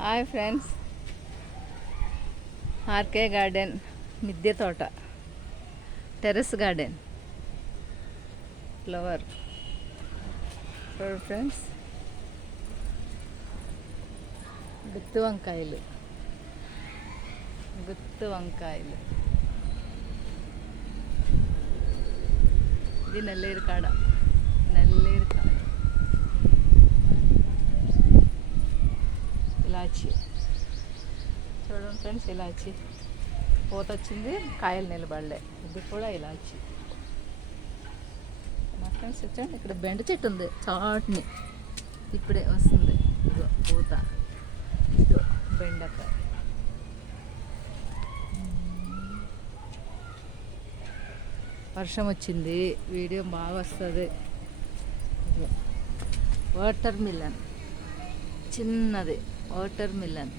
Hi friends, RK garden మిద్దె తోట, terrace garden, flower చూడండి ఫ్రెండ్స్. గుత్తి వంకాయలు, ఇది నల్లేరు కాడ, ఇలాచి చూడండి ఫ్రెండ్స్. ఇలాచి పూత వచ్చింది, కాయలు నిలబడలే. ఇది కూడా ఇలాచి. మా ఫ్రెండ్స్ వచ్చండి, ఇక్కడ బెండ చెట్టు ఉంది, చాట్ని ఇప్పుడే వస్తుంది. ఇదో పూత, ఇదో బెండకాయ. వర్షం వచ్చింది, వీడియో బాగా వస్తుంది. వాటర్ మిలన్, చిన్నది వాటర్ మిలన్.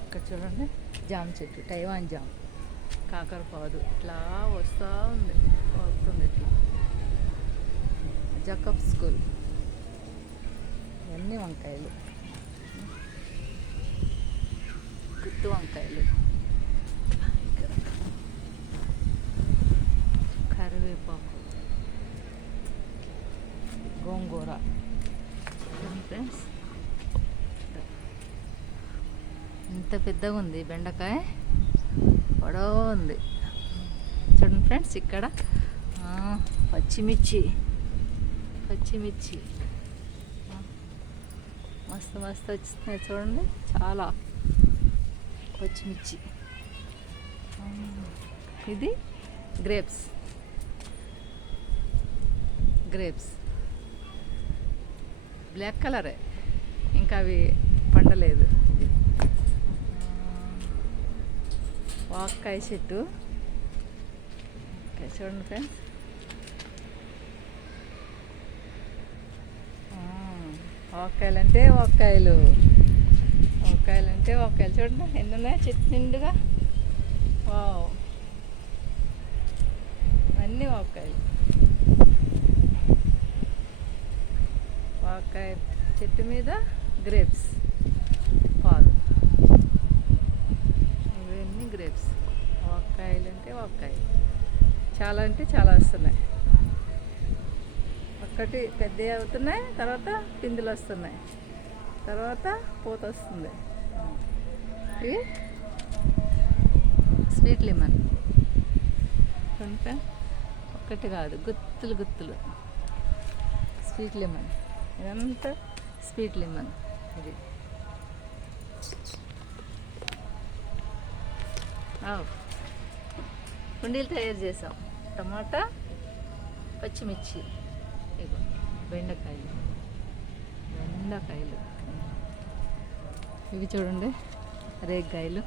ఇక్కడ చూడండి, జామ చెట్టు, టైవాన్ జామ్, కాకరపాదు ఇట్లా వస్తూ ఉంది, వస్తుంది ఇట్లా. జకబ్ స్కూల్, ఇవన్నీ వంకాయలు, గుత్తి వంకాయలు, కరివేపాకు, గోంగూర. ఫ్రెండ్స్, ఇంత పెద్దగా ఉంది బెండకాయ, పొడవు ఉంది. చూడండి ఫ్రెండ్స్, ఇక్కడ పచ్చిమిర్చి మస్తు వచ్చినాయి చూడండి, చాలా పచ్చిమిర్చి. ఇది గ్రేప్స్ బ్లాక్ కలరే, ఇంకా అవి పండలేదు. ఇది వాక్కాయ చెట్టు. చూడండి ఫ్రెండ్స్, వాక్కాయలు చూడండి ఎన్ని ఉన్నాయి చెట్టు నిండుగా. వావ్, అన్నీ వాక్కాయ చెట్టు మీద గ్రేప్స్, పాలు, ఇవన్నీ గ్రేప్స్. వాక్కాయలు చాలా వస్తున్నాయి. ఒక్కటి పెద్దవి అవుతున్నాయి, తర్వాత పిందులు వస్తున్నాయి, తర్వాత పూత వస్తుంది. ఇవి స్వీట్ లెమన్, ఒక్కటి కాదు, గుత్తులు స్వీట్ లెమన్. ఇదంతా స్వీట్ లెమన్. ఇది కుండీలు తయారు చేసాం. టమాటా, పచ్చిమిర్చి, ఇగో బెండకాయలు. ఇవి చూడండి, రేగ్గాయలు.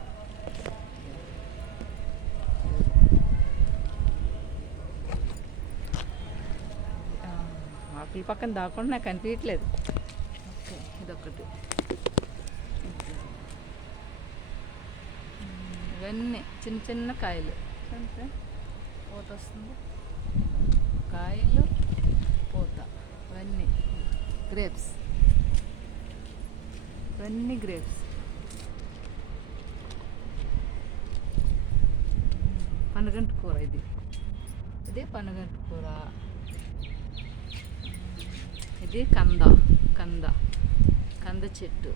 ఆకుల పక్కన దాకుండా నాకు కనిపించట్లేదు. ఓకే, ఇదొకటి. ఇవన్నీ చిన్న కాయలు, పూత వస్తుంది, కాయలు, పూత. ఇవన్నీ గ్రేప్స్, పనగంటి కూర. ఇది పనగంటి కూర. ఇది కంద చెట్టు.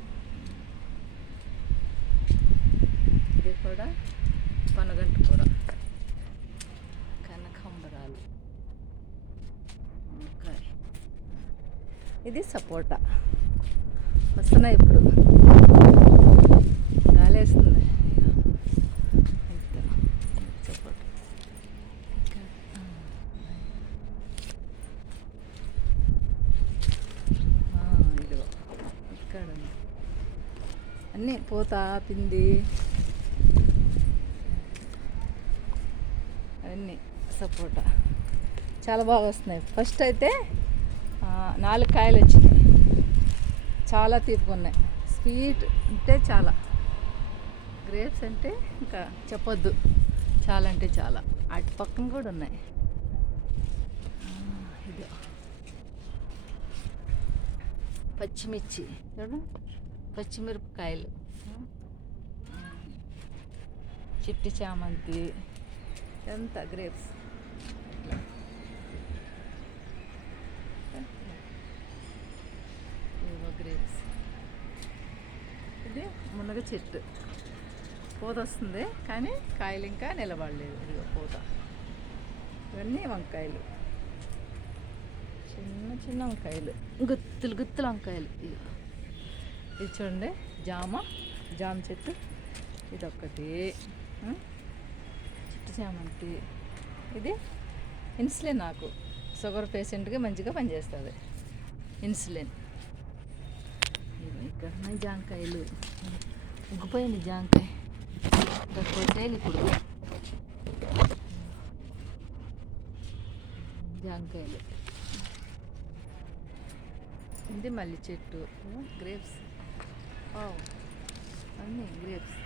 ఇది కూడా పనగంటి కూర. కనకాంబరాలు, ఇది సపోటా. వస్తున్నాయి ఇప్పుడు, గాలేస్తుంది. సపోటా ఇదిగో ఇక్కడ అన్నీ పూత, పిండి, అవన్నీ సపోటా. చాలా బాగా వస్తున్నాయి. ఫస్ట్ అయితే 4 కాయలు వచ్చినాయి, చాలా తీపుకున్నాయి. స్వీట్ అంటే చాలా, గ్రేప్స్ అంటే ఇంకా చెప్పొద్దు, చాలా. అటు పక్కన కూడా ఉన్నాయి. ఇది పచ్చిమిర్చి చూడు, పచ్చిమిరపకాయలు, చిట్టి చామంతి, ఎంత గ్రేప్స్, ఇవో గ్రేప్స్. ఇది మునగ చెట్టు, పూత వస్తుంది కానీ కాయలు ఇంకా నిలబడలేదు. ఇదిగో పూత. ఇవన్నీ వంకాయలు, చిన్న చిన్న వంకాయలు, గుత్తులు గుత్తులు వంకాయలు. ఇది చూడండి జామ చెట్టు. ఇదొక్కటి చిట్టి చామంతి. ఇది ఇన్సులిన్, నాకు షుగర్ పేషెంట్కి మంచిగా పనిచేస్తుంది ఇన్సులిన్. ఇక్కడ ఉన్నాయి జాంకాయలు, ఉగ్గిపోయింది జాంకాయ, కోసేయాలి ఇప్పుడు. జాంకాయలు. ఇది మల్లి చెట్టు, గ్రేప్స్, అన్నీ గ్రేప్స్.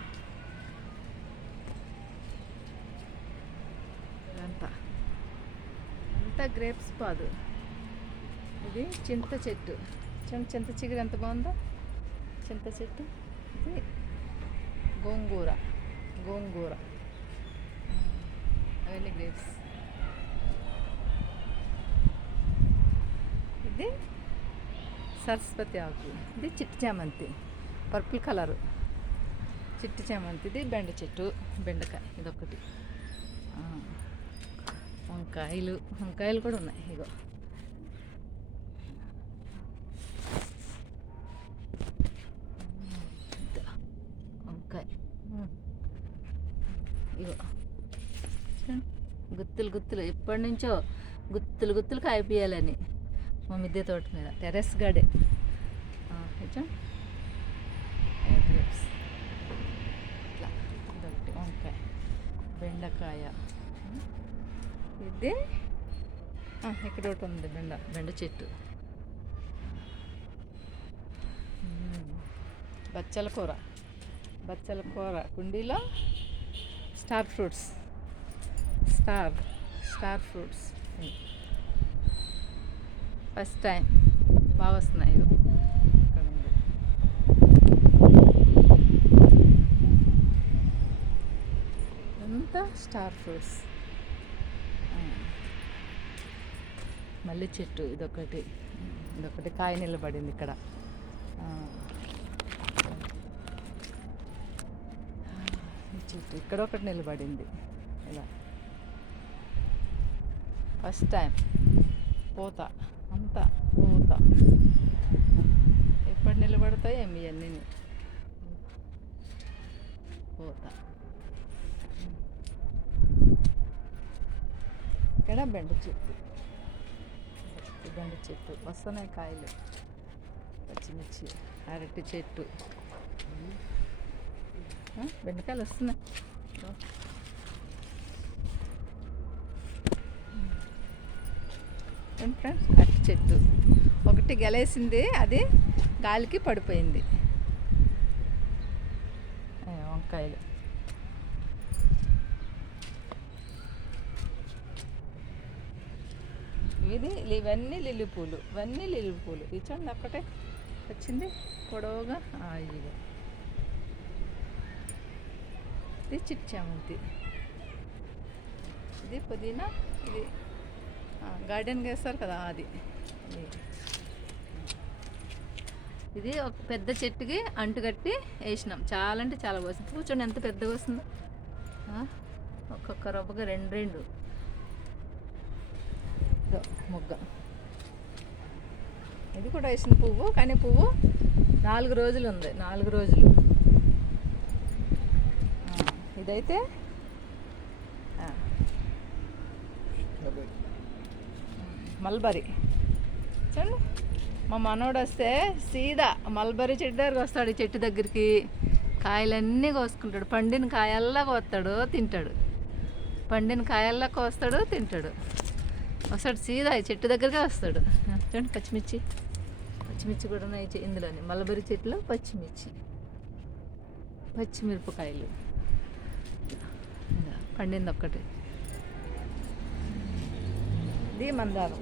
అంతా గ్రేప్స్ పాదు. ఇది చింత చెట్టు, చింత చిగురు ఎంత బాగుందో, చింత చెట్టు. ఇది గోంగూర, అవన్నీ గ్రేప్స్. ఇది సరస్వతి ఆకు. ఇది చిట్టి చామంతి, పర్పుల్ కలరు చిట్టి చామంతి. ఇది బెండ చెట్టు, బెండకాయ. ఇదొకటి. వంకాయలు కూడా ఉన్నాయి. ఇగో వంకాయ. ఇగో గుత్తులు ఎప్పటి నుంచో గుత్తులు కాయపియాలని మా మిద్దె తోట మీద, టెర్రస్ గార్డెన్. గ్రేప్స్. ఇట్లా ఇదొకటి వంకాయ, బెండకాయ. ఇది ఇక్కడ ఒకటి ఉంది, బెండ చెట్టు. బచ్చల కూర కుండీలో. Star fruits. ఫస్ట్ టైం బాగా వస్తున్నాయి. ఇక్కడ ఉంది. అంతా స్టార్ ఫ్రూట్స్. మల్లి చెట్టు. ఇదొకటి కాయ నిలబడింది ఇక్కడ. ఈ చెట్టు ఇక్కడ ఒకటి నిలబడింది ఇలా. ఫస్ట్ టైం పూత, అంతా పూత. ఎప్పుడు నిలబడతాయి ఏమి ఇవన్నీ పూత. ఇక్కడ బెండ చెట్టు వస్తున్నాయి కాయలు. పచ్చిమిర్చి, అరటి చెట్టు, బెండకాయలు వస్తున్నాయి. ఫ్రెండ్స్, అరటి చెట్టు ఒకటి గెలేసింది, అది గాలికి పడిపోయింది. వంకాయలు. ఇవన్నీ లిల్లీ పూలు. ఇది చూడండి, ఒక్కటే వచ్చింది పొడవుగా. ఇదిగో ఇది చిట్టి చామంతి. ఇది పుదీనా. ఇది గార్డెన్కి వేస్తారు కదా, అది. ఇది ఒక పెద్ద చెట్టుకి అంటుకట్టి వేసినాం. చాలా అంటే చాలా వస్తుంది. కూర్చోండి ఎంత పెద్దగా వస్తుందో. ఒక్కొక్క రవ్వగా రెండు మొగ్గ. ఇది కూడా వేసిన పువ్వు, కానీ పువ్వు 4 రోజులు ఉంది. 4 రోజులు. ఇదైతే మల్బరీ. చూడండి, మా మనోడు వస్తే సీదా మల్బరీ చెట్టు దగ్గరికి వస్తాడు. ఈ చెట్టు దగ్గరికి కాయలన్నీ కోసుకుంటాడు. పండిన కాయల్లా కోస్తాడు, తింటాడు. వస్తాడు సీదా ఈ చెట్టు దగ్గరకే వస్తాడు. చూడండి, పచ్చిమిర్చి కూడా ఉన్నాయి ఇందులోని. మల్బరీ చెట్టులో పచ్చిమిరపకాయలు. పండింది ఒక్కటి. ఇది మందారం.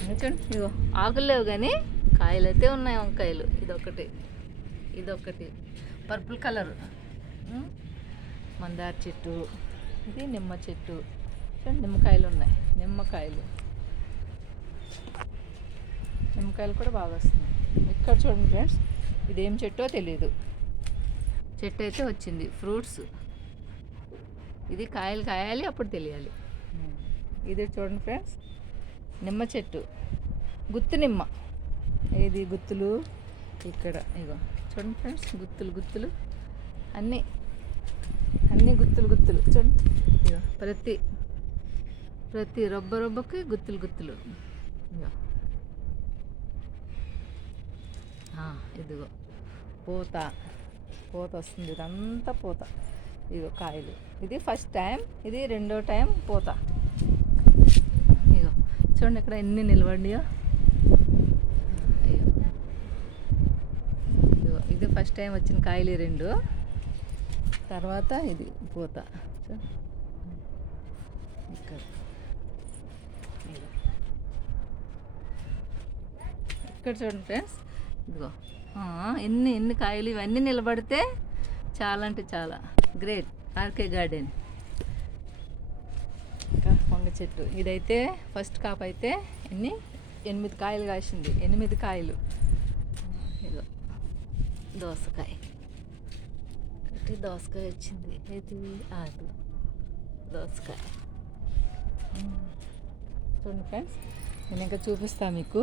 చూడండి ఇగో ఆకులు లేవు కానీ కాయలు అయితే ఉన్నాయి. వంకాయలు ఇదొకటి పర్పుల్ కలర్ మందార చెట్టు, ఇది నిమ్మ చెట్టు. చూడండి నిమ్మకాయలు ఉన్నాయి. నిమ్మకాయలు కూడా బాగా వస్తున్నాయి. ఇక్కడ చూడండి ఫ్రెండ్స్, ఇదేం చెట్టో తెలీదు. చెట్టు అయితే వచ్చింది, ఫ్రూట్స్. ఇది కాయలు కాయాలి, అప్పుడు తెలియాలి. ఇది చూడండి ఫ్రెండ్స్, నిమ్మ చెట్టు, గుత్తు నిమ్మ. ఇది గుత్తులు ఇక్కడ ఇగో చూడండి ఫ్రెండ్స్, గుత్తులు అన్నీ గుత్తులు చూడండి. ఇగో ప్రతి రొబ్బకి గుత్తులు ఇగో. ఇదిగో పూత వస్తుంది, ఇదంతా పూత. ఇగో కాయలు, ఇది ఫస్ట్ టైం, ఇది రెండో టైం పూత. ఇగో చూడండి ఇక్కడ ఎన్ని నిలబడియో. ఇగో ఇది ఫస్ట్ టైం వచ్చిన కాయలు రెండు, తర్వాత ఇది పూత. ఇక్కడ చూడండి ఫ్రెండ్స్, ఇదిగో ఎన్ని కాయలు. ఇవన్నీ నిలబడితే చాలా అంటే చాలా గ్రేట్. RK garden. ఇంకా వంగ చెట్టు, ఇదైతే ఫస్ట్ కాపు అయితే 8 కాయలు కాసింది. 8 కాయలు. ఇదో దోసకాయ వచ్చింది. ఇది దోసకాయ. చూడండి ఫ్రెండ్స్, నేను ఇంకా చూపిస్తాను మీకు.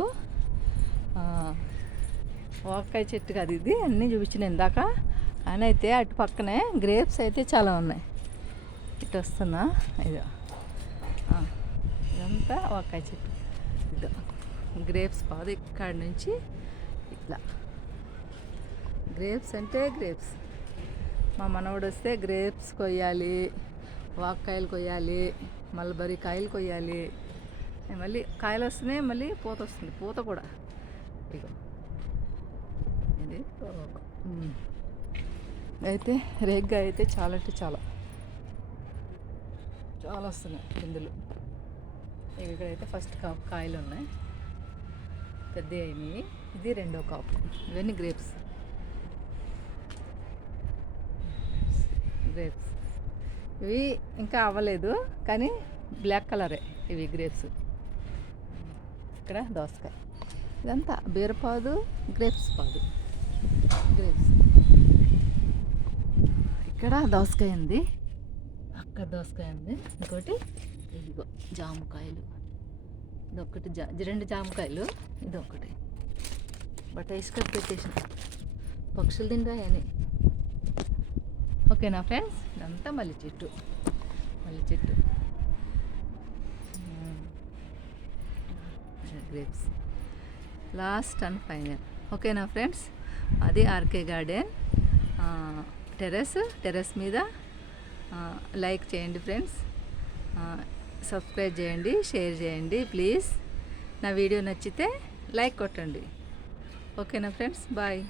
వంకాయ చెట్టు కాదు ఇది, అన్నీ చూపించిన ఇందాక. కానీ అయితే అటు పక్కనే గ్రేప్స్ అయితే చాలా ఉన్నాయి. ఇటు వస్తున్నా, ఇదో ఇదంతా వంకాయ చెట్టు. ఇదో గ్రేప్స్ కాదు, ఇక్కడ నుంచి ఇట్లా. గ్రేప్స్ అంటే గ్రేప్స్. మా మనవడు వస్తే గ్రేప్స్ కొయ్యాలి, వంకాయలు కొయ్యాలి, మల్బరీ కాయలు కొయ్యాలి. మళ్ళీ కాయలు వస్తున్నాయి, మళ్ళీ పూత వస్తుంది. పూత కూడా ఇగో ఇది అయితే రేగ్గా అయితే చాలా అంటే చాలా వస్తున్నాయి పిందులు. ఇక్కడైతే ఫస్ట్ కాపు కాయలు ఉన్నాయి, పెద్ద అయినాయి. ఇది రెండో కాపు. ఇవన్నీ గ్రేప్స్. ఇవి ఇంకా అవ్వలేదు కానీ బ్లాక్ కలరే ఇవి గ్రేప్స్. ఇక్కడ దోసకాయ, ఇదంతా బీరపాదు, గ్రేప్స్. ఇక్కడ దోసకాయ ఉంది, అక్కడ దోసకాయ ఉంది. ఇంకోటి ఇదిగో జామకాయలు. ఇదొకటి 2 జామకాయలు, ఇదొకటి. బట్ ఇసుక పెట్టేసిన పక్షులు తింటాయని. ఓకేనా ఫ్రెండ్స్, ఇదంతా మల్లె చెట్టు. Grapes last and final. ఓకేనా ఫ్రెండ్స్, అది ఆర్కే గార్డెన్ టెర్రస్ మీద. లైక్ చేయండి ఫ్రెండ్స్, సబ్స్క్రైబ్ చేయండి, షేర్ చేయండి ప్లీజ్. నా వీడియో నచ్చితే లైక్ కొట్టండి. ఓకేనా ఫ్రెండ్స్, బాయ్.